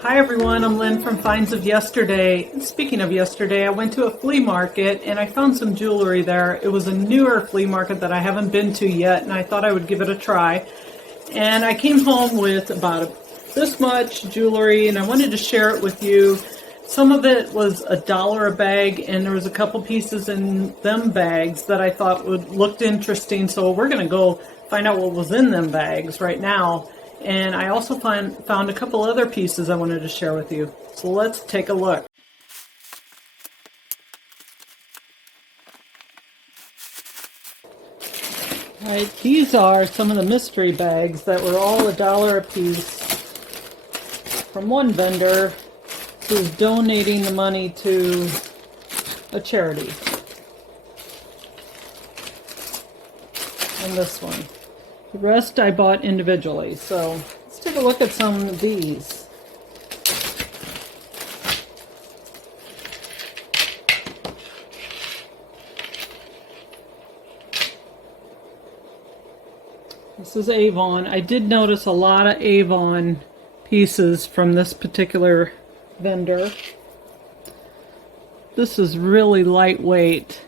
Hi everyone, I'm Lynn from Finds of Yesterday. Speaking of yesterday, I went to a flea market and I found some jewelry there. It was a newer flea market that I haven't been to yet, and I thought I would give it a try. And I came home with about this much jewelry, and I wanted to share it with you. Some of it was $1 a bag, and there was a couple pieces in them bags that I thought looked interesting, so we're going to go find out what was in them bags right now. And I also found a couple other pieces I wanted to share with you. So let's take a look. Alright, these are some of the mystery bags that were all $1 a piece from one vendor who's donating the money to a charity. And this one. The rest I bought individually. So let's take a look at some of these. This is Avon. I did notice a lot of Avon pieces from this particular vendor. This is really lightweight.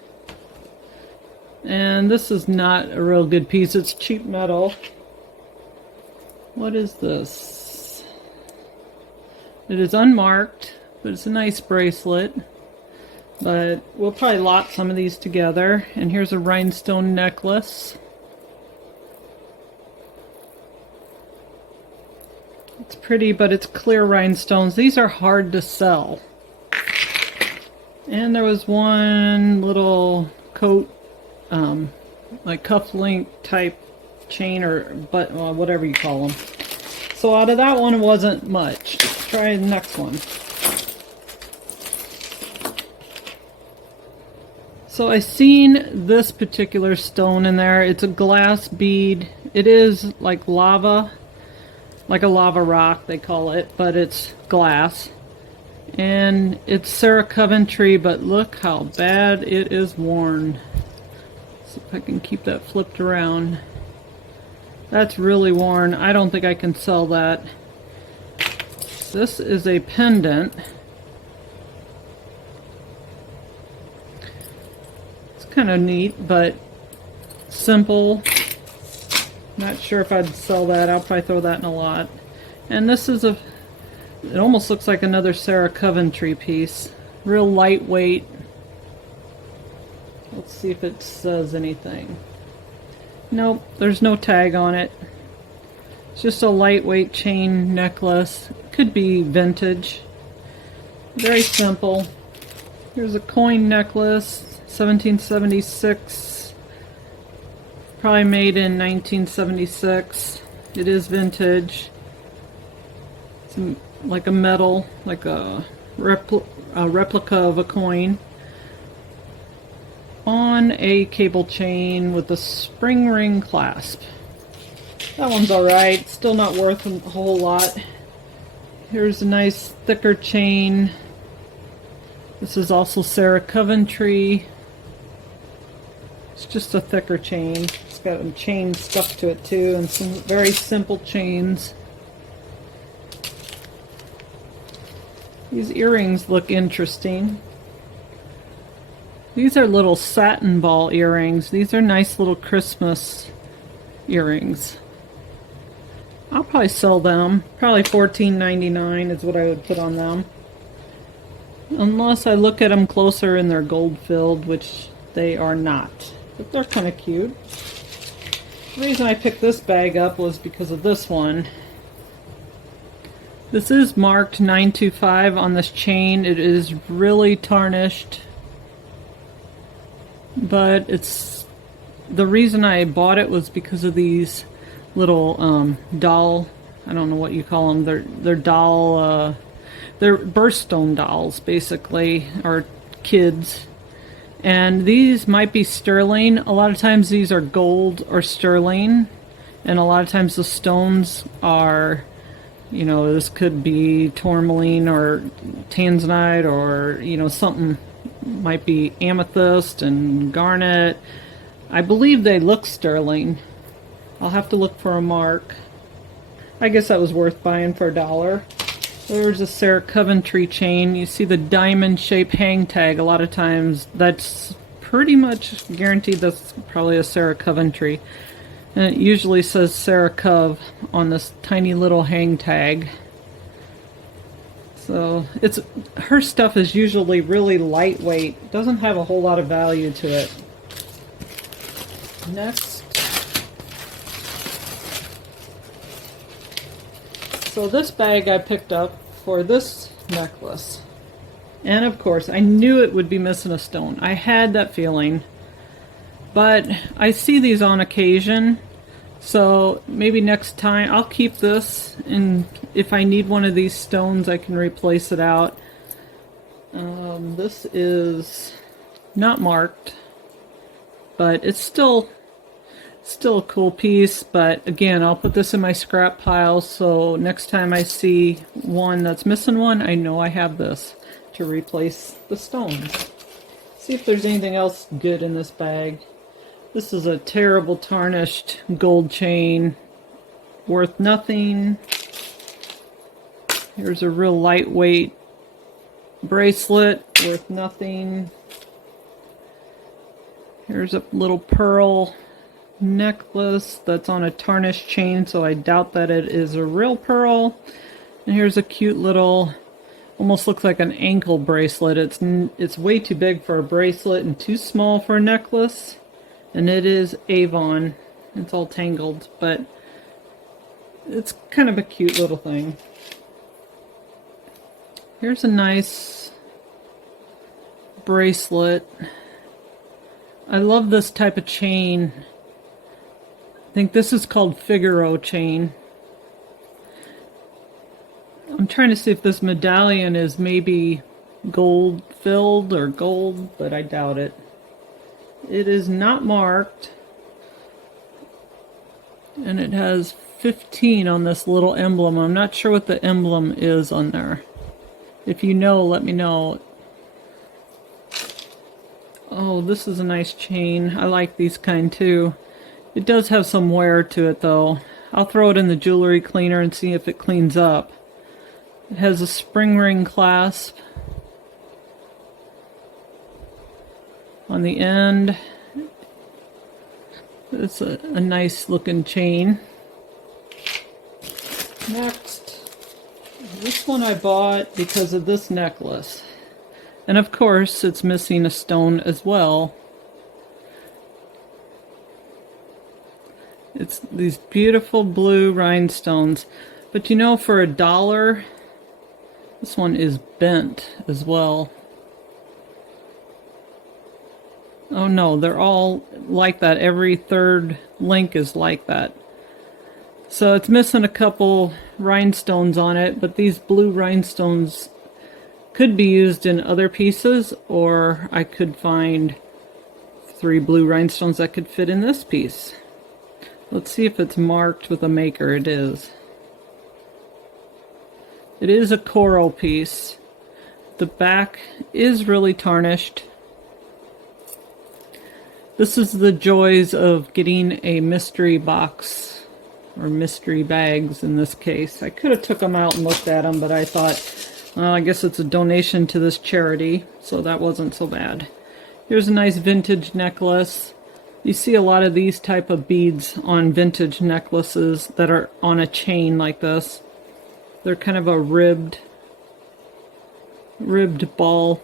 And this is not a real good piece. It's cheap metal. What is this? It is unmarked, but it's a nice bracelet. But we'll probably lot some of these together. And here's a rhinestone necklace. It's pretty, but it's clear rhinestones. These are hard to sell. And there was one little coat, like cufflink type chain or whatever you call them. So out of that one, it wasn't much. Let's try the next one. So I seen this particular stone in there. It's a glass bead. It is like lava, like a lava rock they call it, but it's glass. And it's Sarah Coventry, but look how bad it is worn. See if I can keep that flipped around. That's really worn. I don't think I can sell that. This is a pendant. It's kind of neat, but simple. Not sure if I'd sell that. I'll probably throw that in a lot. And this is it almost looks like another Sarah Coventry piece. Real lightweight. Let's see if it says anything. Nope, there's no tag on it. It's just a lightweight chain necklace. Could be vintage. Very simple. Here's a coin necklace, 1776. Probably made in 1976. It is vintage. It's like a metal, like a replica of a coin. On a cable chain with a spring ring clasp. That one's alright, still not worth a whole lot. Here's a nice thicker chain. This is also Sarah Coventry. It's just a thicker chain. It's got a chain stuck to it too, and some very simple chains. These earrings look interesting. These are little satin ball earrings. These are nice little Christmas earrings. I'll probably sell them. Probably $14.99 is what I would put on them. Unless I look at them closer and they're gold filled, which they are not. But they're kind of cute. The reason I picked this bag up was because of this one. This is marked 925 on this chain. It is really tarnished. But it's the reason I bought it was because of these little doll, I don't know what you call them, they're doll, they're birthstone dolls basically, or kids. And these might be sterling. A lot of times these are gold or sterling, and a lot of times the stones are, you know, this could be tourmaline or tanzanite, or, you know, something might be amethyst and garnet. I believe they look sterling. I'll have to look for a mark. I guess that was worth buying for $1. There's a Sarah Coventry chain. You see the diamond shaped hang tag. A lot of times that's pretty much guaranteed that's probably a Sarah Coventry. And it usually says Sarah Cove on this tiny little hang tag. So her stuff is usually really lightweight. Doesn't have a whole lot of value to it. Next. So this bag I picked up for this necklace. And of course, I knew it would be missing a stone. I had that feeling. But I see these on occasion. So maybe next time I'll keep this, and if I need one of these stones I can replace it out. This is not marked, but it's still a cool piece. But again, I'll put this in my scrap pile, so next time I see one that's missing one, I know I have this to replace the stones. See if there's anything else good in this bag. This is a terrible tarnished gold chain, worth nothing. Here's a real lightweight bracelet, worth nothing. Here's a little pearl necklace that's on a tarnished chain, so I doubt that it is a real pearl. And here's a cute little, almost looks like an ankle bracelet. It's way too big for a bracelet and too small for a necklace. And it is Avon. It's all tangled, but it's kind of a cute little thing. Here's a nice bracelet. I love this type of chain. I think this is called Figaro chain. I'm trying to see if this medallion is maybe gold filled or gold, but I doubt it. It is not marked, and it has 15 on this little emblem. I'm not sure what the emblem is on there. If you know, let me know. Oh, this is a nice chain. I like these kind too. It does have some wear to it though. I'll throw it in the jewelry cleaner and see if it cleans up. It has a spring ring clasp on the end. It's a nice looking chain. Next, this one I bought because of this necklace. And of course, it's missing a stone as well. It's these beautiful blue rhinestones. But you know, for $1, this one is bent as well. Oh no, they're all like that. Every third link is like that. So it's missing a couple rhinestones on it, but these blue rhinestones could be used in other pieces, or I could find 3 blue rhinestones that could fit in this piece. Let's see if it's marked with a maker. It is. It is a coral piece. The back is really tarnished. This is the joys of getting a mystery box, or mystery bags in this case. I could have took them out and looked at them, but I thought, well, I guess it's a donation to this charity, so that wasn't so bad. Here's a nice vintage necklace. You see a lot of these type of beads on vintage necklaces that are on a chain like this. They're kind of a ribbed ball.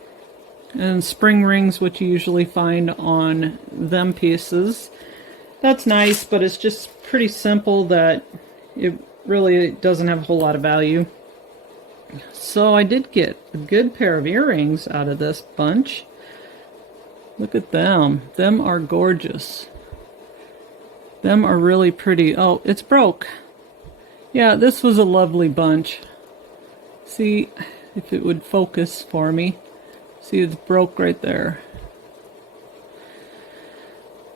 And spring rings, which you usually find on them pieces. That's nice, but it's just pretty simple that it really doesn't have a whole lot of value. So I did get a good pair of earrings out of this bunch. Look at them. Them are gorgeous. Them are really pretty. Oh, it's broke. Yeah, this was a lovely bunch. See if it would focus for me. See, it's broke right there.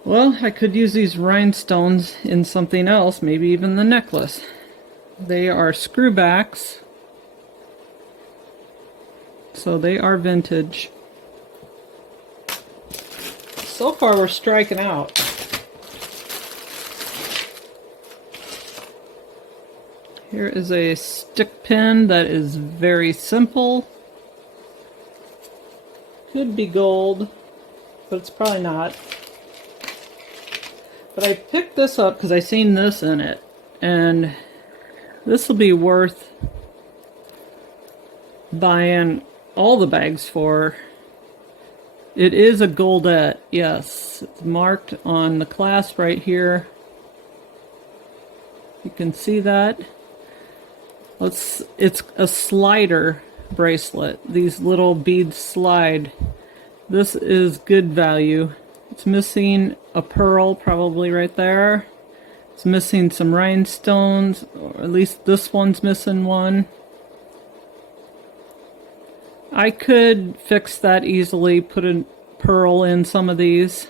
Well, I could use these rhinestones in something else, maybe even the necklace. They are screwbacks, so they are vintage. So far we're striking out. Here is a stick pin that is very simple. Could be gold, but it's probably not. But I picked this up because I seen this in it, and this will be worth buying all the bags for. It is a goldette, yes. It's marked on the clasp right here. You can see that. It's a slider bracelet. These little beads slide. This is good value. It's missing a pearl probably right there. It's missing some rhinestones, or at least this one's missing one. I could fix that easily, put a pearl in some of these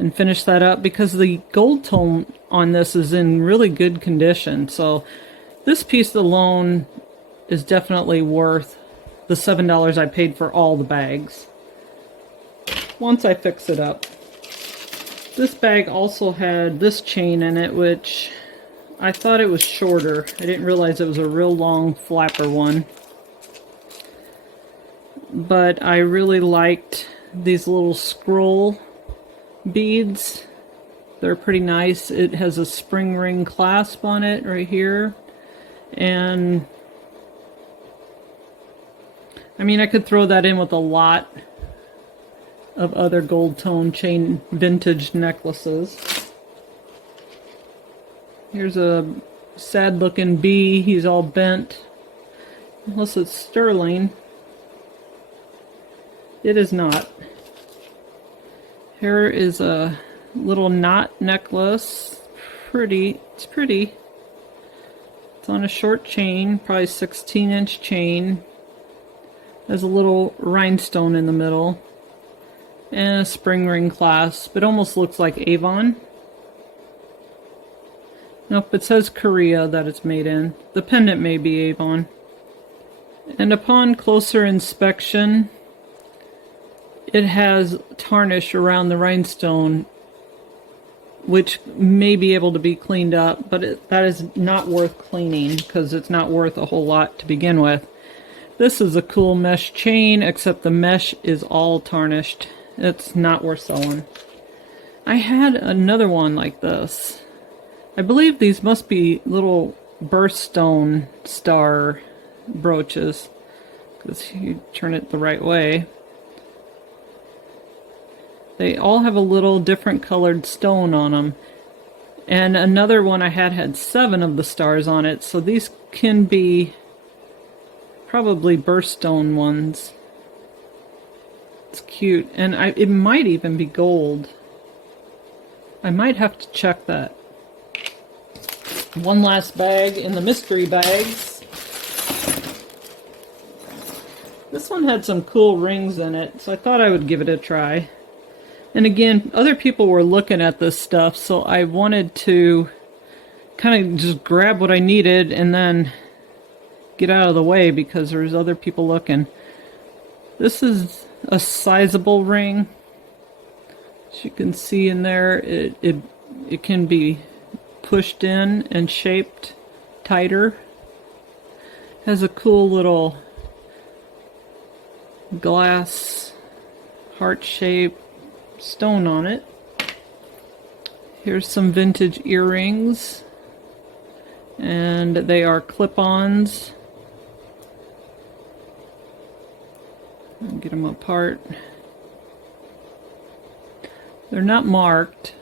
and finish that up because the gold tone on this is in really good condition. So this piece alone is definitely worth the $7 I paid for all the bags once I fix it up. This bag also had this chain in it, which I thought it was shorter. I didn't realize it was a real long flapper one. But I really liked these little scroll beads. They're pretty nice. It has a spring ring clasp on it right here. And I mean, I could throw that in with a lot of other gold tone chain vintage necklaces. Here's a sad looking bee. He's all bent. Unless it's sterling. It is not. Here is a little knot necklace. Pretty. It's pretty. It's on a short chain, probably 16-inch chain. There's a little rhinestone in the middle. And a spring ring clasp. It almost looks like Avon. Nope, it says Korea that it's made in. The pendant may be Avon. And upon closer inspection, it has tarnish around the rhinestone, which may be able to be cleaned up, but that is not worth cleaning because it's not worth a whole lot to begin with. This is a cool mesh chain, except the mesh is all tarnished. It's not worth selling. I had another one like this. I believe these must be little birthstone star brooches, because you turn it the right way. They all have a little different colored stone on them. And another one I had 7 of the stars on it, so these can be probably birthstone ones. It's cute, and it might even be gold. I might have to check that. One last bag in the mystery bags. This one had some cool rings in it, so I thought I would give it a try. And again, other people were looking at this stuff, so I wanted to kind of just grab what I needed and then get out of the way because there's other people looking. This is a sizable ring. As you can see in there, it can be pushed in and shaped tighter. Has a cool little glass heart-shaped stone on it. Here's some vintage earrings, and they are clip-ons. Get them apart. They're not marked,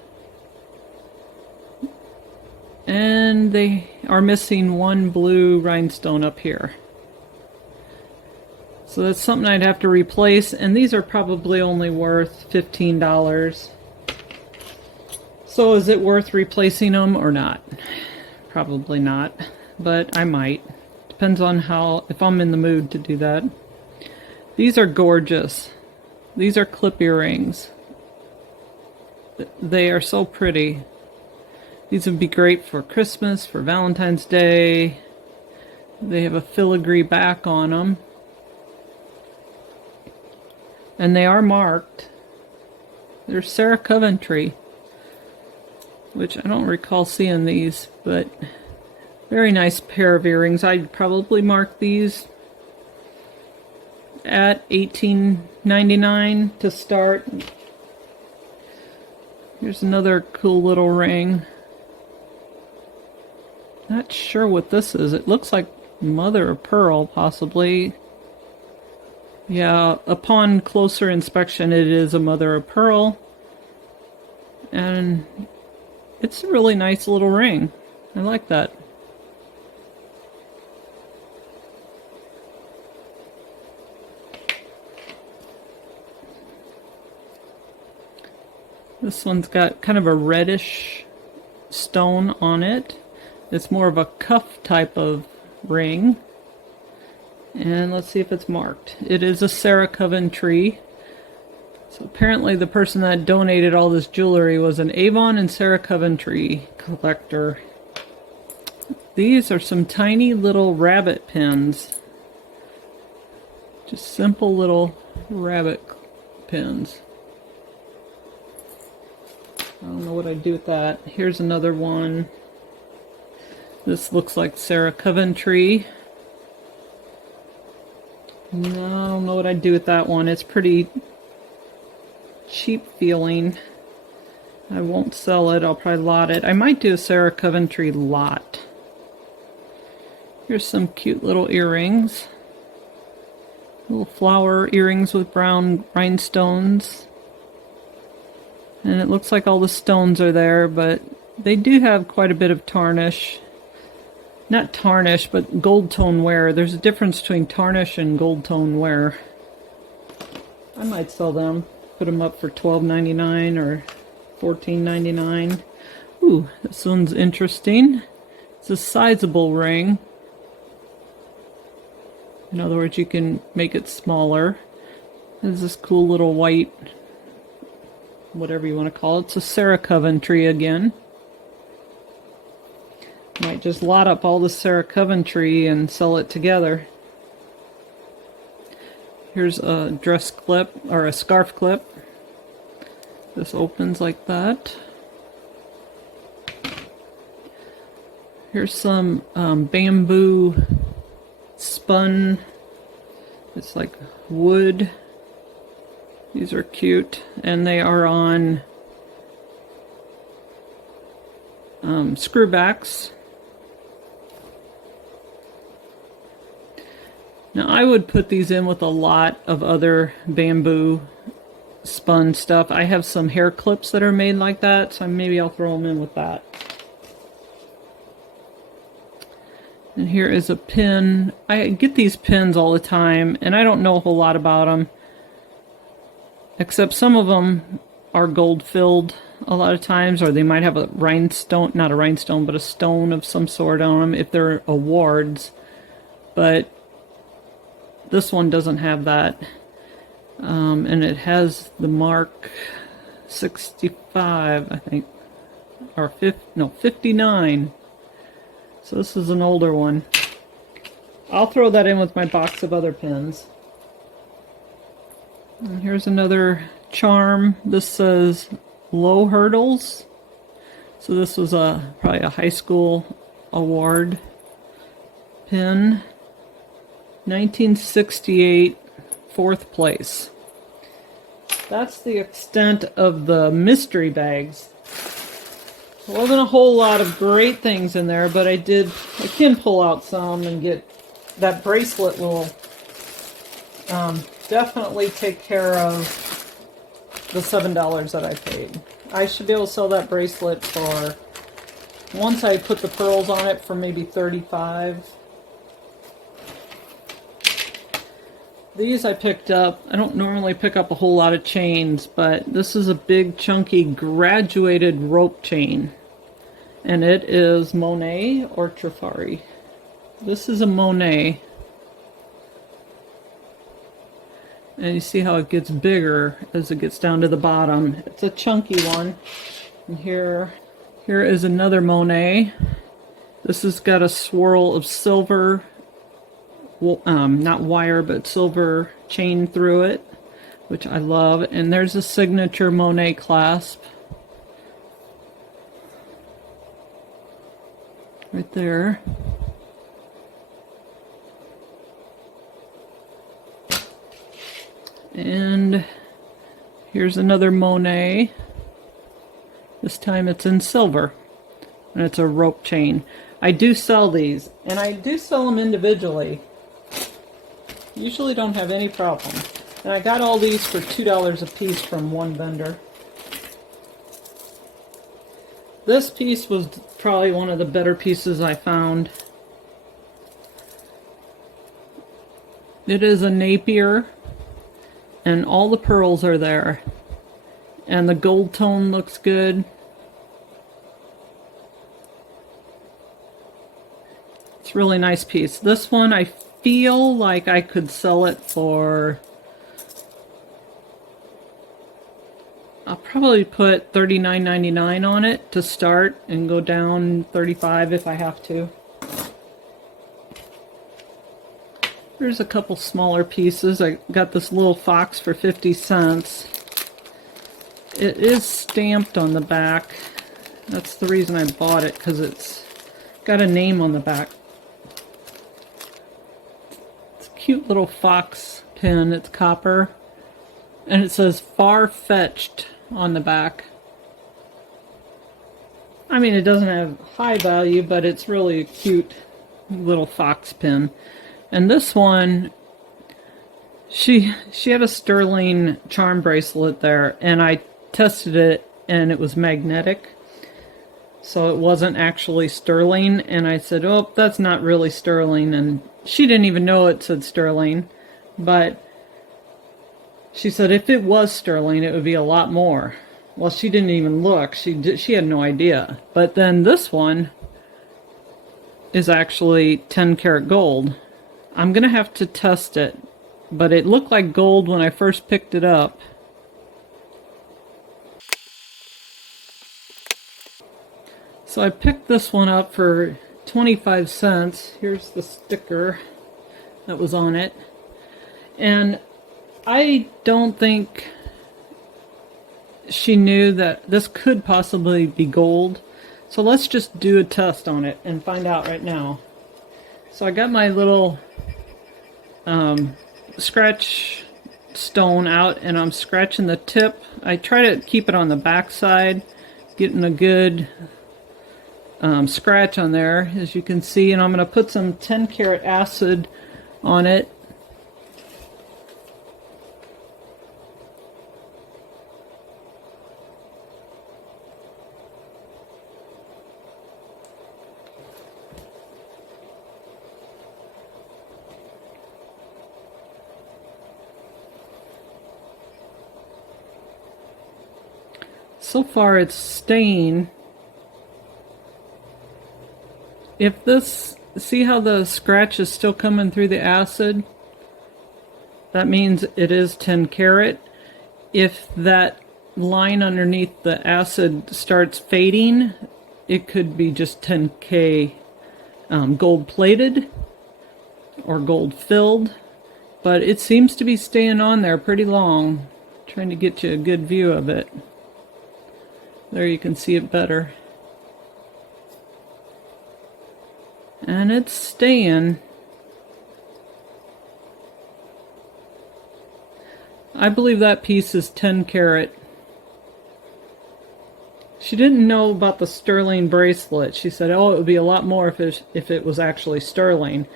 and they are missing one blue rhinestone up here. So that's something I'd have to replace, and these are probably only worth $15. So is it worth replacing them or not? Probably not, but I might. Depends on if I'm in the mood to do that. These are gorgeous. These are clip earrings. They are so pretty. These would be great for Christmas, for Valentine's Day. They have a filigree back on them. And they are marked. They're Sarah Coventry, which I don't recall seeing these, but Very nice pair of earrings. I'd probably mark these at $18.99 to start. Here's another cool little ring. Not sure what this is. It looks like mother of pearl, possibly. Yeah, upon closer inspection, it is a mother of pearl. And it's a really nice little ring. I like that. This one's got kind of a reddish stone on it. It's more of a cuff type of ring. And let's see if it's marked. It is a Sarah Coventry. So apparently the person that donated all this jewelry was an Avon and Sarah Coventry collector. These are some tiny little rabbit pins. Just simple little rabbit pins. I don't know what I'd do with that. Here's another one. This looks like Sarah Coventry. No, I don't know what I'd do with that one. It's pretty cheap feeling. I won't sell it. I'll probably lot it. I might do a Sarah Coventry lot. Here's some cute little earrings. Little flower earrings with brown rhinestones. And it looks like all the stones are there, but they do have quite a bit of tarnish. Not tarnish, but gold tone wear. There's a difference between tarnish and gold tone wear. I might sell them. Put them up for $12.99 or $14.99. Ooh, this one's interesting. It's a sizable ring. In other words, you can make it smaller. There's this cool little white, whatever you want to call it. It's a Sarah Coventry again. Might just lot up all the Sarah Coventry and sell it together. Here's a dress clip, or a scarf clip. This opens like that. Here's some bamboo spun. It's like wood. These are cute, and they are on screwbacks. Now I would put these in with a lot of other bamboo spun stuff. I have some hair clips that are made like that, so maybe I'll throw them in with that. And here is a pin. I get these pins all the time, and I don't know a whole lot about them. Except some of them are gold filled a lot of times, or they might have a rhinestone, not a rhinestone, but a stone of some sort on them if they're awards. But this one doesn't have that. And it has the mark 65, I think. Or 59. So this is an older one. I'll throw that in with my box of other pins. And here's another charm. This says low hurdles. So this was probably a high school award pin. 1968, 4th place. That's the extent of the mystery bags. There wasn't a whole lot of great things in there, but I can pull out some and get that bracelet will definitely take care of the $7 that I paid. I should be able to sell that bracelet for, once I put the pearls on it, for maybe $35. These I picked up. I don't normally pick up a whole lot of chains, but this is a big chunky graduated rope chain. And it is Monet or Trifari. This is a Monet. And you see how it gets bigger as it gets down to the bottom. It's a chunky one. And here is another Monet. This has got a swirl of silver, not wire, but silver chain through it, which I love. And there's a signature Monet clasp. right there. And here's another Monet. This time it's in silver, and it's a rope chain. I do sell these, and I do sell them individually. Usually don't have any problem. And I got all these for $2 a piece from one vendor. This piece was probably one of the better pieces I found. It is a Napier, and all the pearls are there. And the gold tone looks good. It's a really nice piece. This one, I feel like I could sell it for, I'll probably put $39.99 on it to start and go down $35 if I have to. There's a couple smaller pieces. I got this little fox for 50 cents. It is stamped on the back. That's the reason I bought it, because it's got a name on the back. It's a cute little fox pin. It's copper. And it says far-fetched on the back. I mean, it doesn't have high value, but it's really a cute little fox pin. And this one, she had a sterling charm bracelet there, and I tested it, and it was magnetic, so it wasn't actually sterling. And I said, oh, that's not really sterling, and she didn't even know it said sterling, but she said if it was sterling it would be a lot more. Well, she didn't even look. She had no idea. But then this one is actually 10 karat gold. I'm gonna have to test it, but it looked like gold when I first picked it up. So I picked this one up for 25 cents. Here's the sticker that was on it. And I don't think she knew that this could possibly be gold. So let's just do a test on it and find out right now. So I got my little scratch stone out, and I'm scratching the tip. I try to keep it on the back side, getting a good scratch on there, as you can see. And I'm going to put some 10 karat acid on it. So far it's staying. If this, see how the scratch is still coming through the acid? That means it is 10 karat. If that line underneath the acid starts fading, it could be just 10K gold plated or gold filled. But it seems to be staying on there pretty long. Trying to get you a good view of it. There you can see it better. And it's staying. I believe that piece is 10 karat. She didn't know about the sterling bracelet. She said, oh, it would be a lot more if it was actually sterling.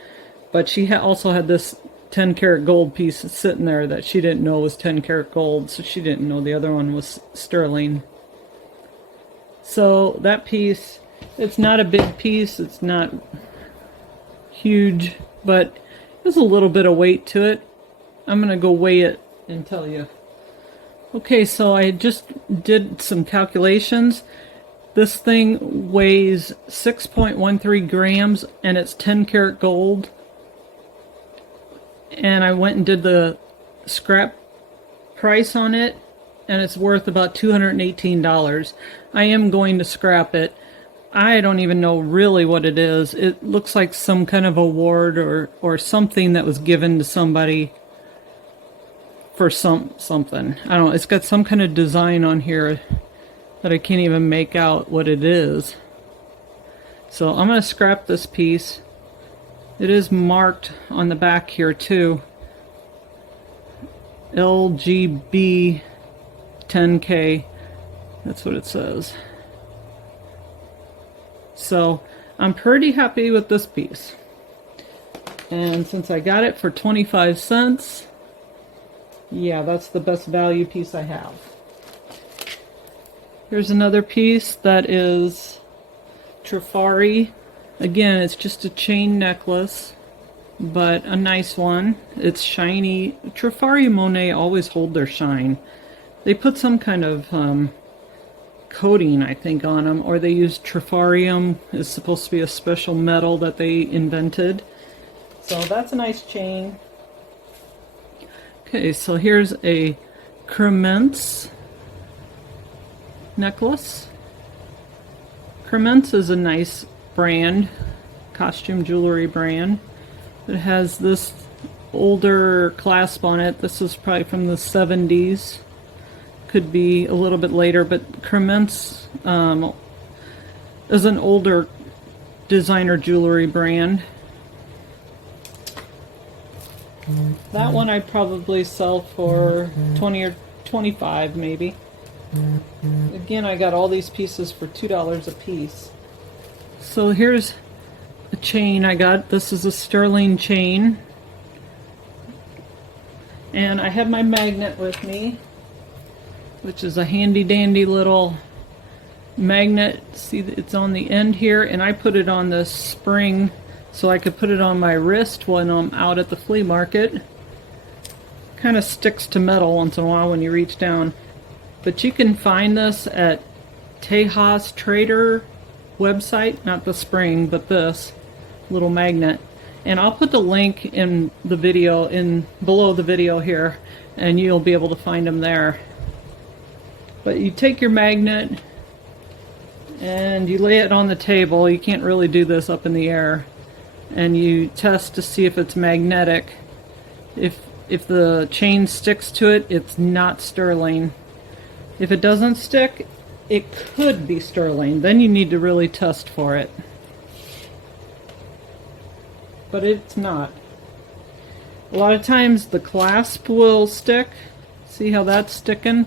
But she also had this 10 karat gold piece sitting there that she didn't know was 10 karat gold, so she didn't know the other one was sterling. So that piece, it's not a big piece, it's not huge, but there's a little bit of weight to it. I'm going to go weigh it and tell you. Okay, so I just did some calculations. This thing weighs 6.13 grams and it's 10 karat gold. And I went and did the scrap price on it, and it's worth about $218. I am going to scrap it. I don't even know really what it is. It looks like some kind of award or something that was given to somebody for something. I don't know. It's got some kind of design on here that I can't even make out what it is. So I'm going to scrap this piece. It is marked on the back here too. LGB 10K. That's what it says. So I'm pretty happy with this piece. And since I got it for 25 cents, yeah, that's the best value piece I have. Here's another piece that is Trifari. Again, it's just a chain necklace, but a nice one. It's shiny. Trifari Monet always hold their shine. They put some kind of coating, I think, on them, or they use Trifarium. It's supposed to be a special metal that they invented. So that's a nice chain. Okay, so here's a Cremence necklace. Cremence is a nice brand, costume jewelry brand. It has this older clasp on it. This is probably from the 70s. Could be a little bit later, but Cremence is an older designer jewelry brand. That one I'd probably sell for 20 or 25 maybe. Again, I got all these pieces for $2 a piece. So here's a chain I got. This is a sterling chain. And I have my magnet with me, which is a handy dandy little magnet. See, it's on the end here, and I put it on this spring so I could put it on my wrist when I'm out at the flea market. Kind of sticks to metal once in a while when you reach down. But you can find this at Tejas Trader website, not the spring, but this little magnet. And I'll put the link in the video, below the video here, and you'll be able to find them there. But you take your magnet and you lay it on the table. You can't really do this up in the air. And you test to see if it's magnetic. If the chain sticks to it, it's not sterling. If it doesn't stick, it could be sterling. Then you need to really test for it. But it's not. A lot of times the clasp will stick. See how that's sticking?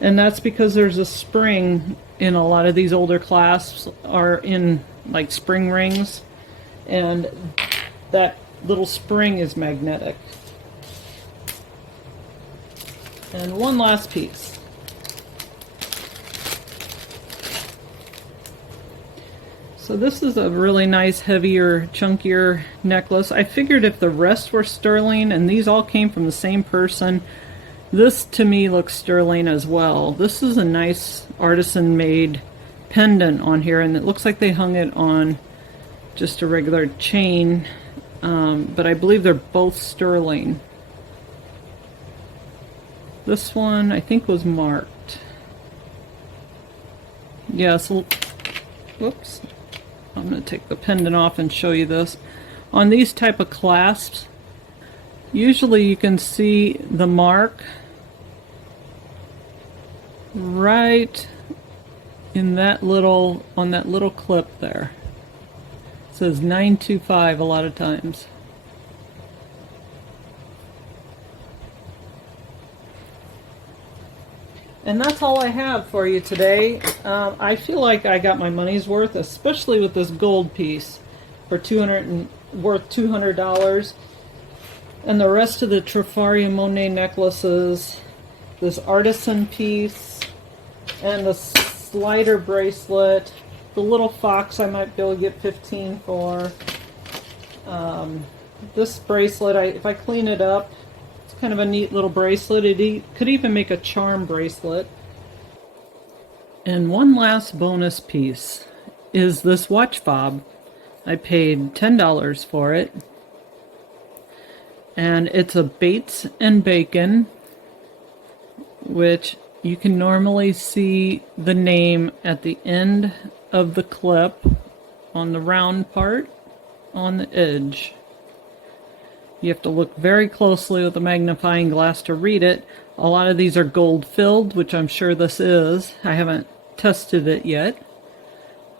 And that's because there's a spring in a lot of these older clasps are in like spring rings. And that little spring is magnetic. And one last piece. So this is a really nice, heavier, chunkier necklace. I figured if the rest were sterling, and these all came from the same person, this to me looks sterling as well. This is a nice artisan-made pendant on here, and it looks like they hung it on just a regular chain, but I believe they're both sterling. This one I think was marked. Yeah, so, whoops. I'm going to take the pendant off and show you this. On these type of clasps, usually you can see the mark right in that little, on that little clip there. It says 925 a lot of times. And that's all I have for you today. I feel like I got my money's worth, especially with this gold piece for worth $200. And the rest of the Trifari Monet necklaces, this artisan piece, and the slider bracelet. The little fox I might be able to get 15 for. This bracelet, if I clean it up, it's kind of a neat little bracelet. It could even make a charm bracelet. And one last bonus piece is this watch fob. I paid $10 for it. And it's a Bates and Bacon, which you can normally see the name at the end of the clip on the round part on the edge. You have to look very closely with a magnifying glass to read it. A lot of these are gold filled, which I'm sure this is. I haven't tested it yet,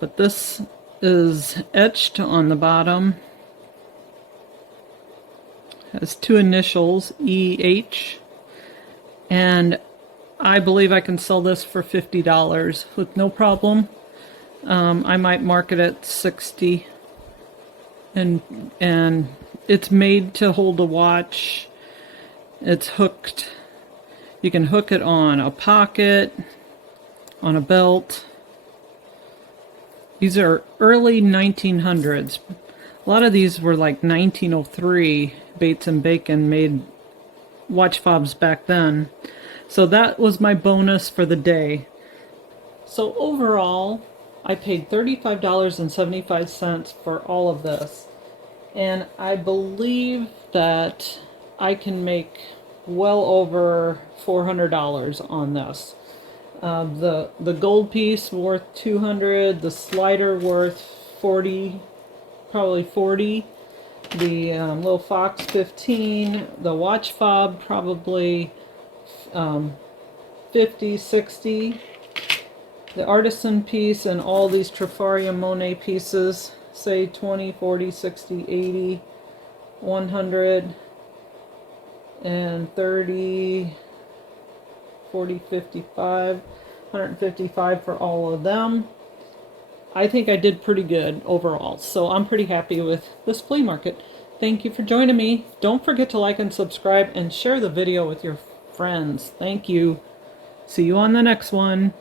but this is etched on the bottom. Has two initials, EH, and I believe I can sell this for $50 with no problem. I might mark it at $60, and it's made to hold a watch. It's hooked. You can hook it on a pocket, on a belt. These are early 1900s. A lot of these were like 1903. Bates and Bacon made watch fobs back then. So that was my bonus for the day. So overall, I paid $35.75 for all of this. And I believe that I can make well over $400 on this. The gold piece worth $200, the slider worth $40, probably $40, the little fox $15, the watch fob probably $50, $60, the artisan piece and all these Trifarium Monet pieces say $20, $40, $60, $80, $100, and $30, $40, $55, $155 for all of them. I think I did pretty good overall, so I'm pretty happy with this flea market. Thank you for joining me. Don't forget to like and subscribe and share the video with your friends. Thank you. See you on the next one.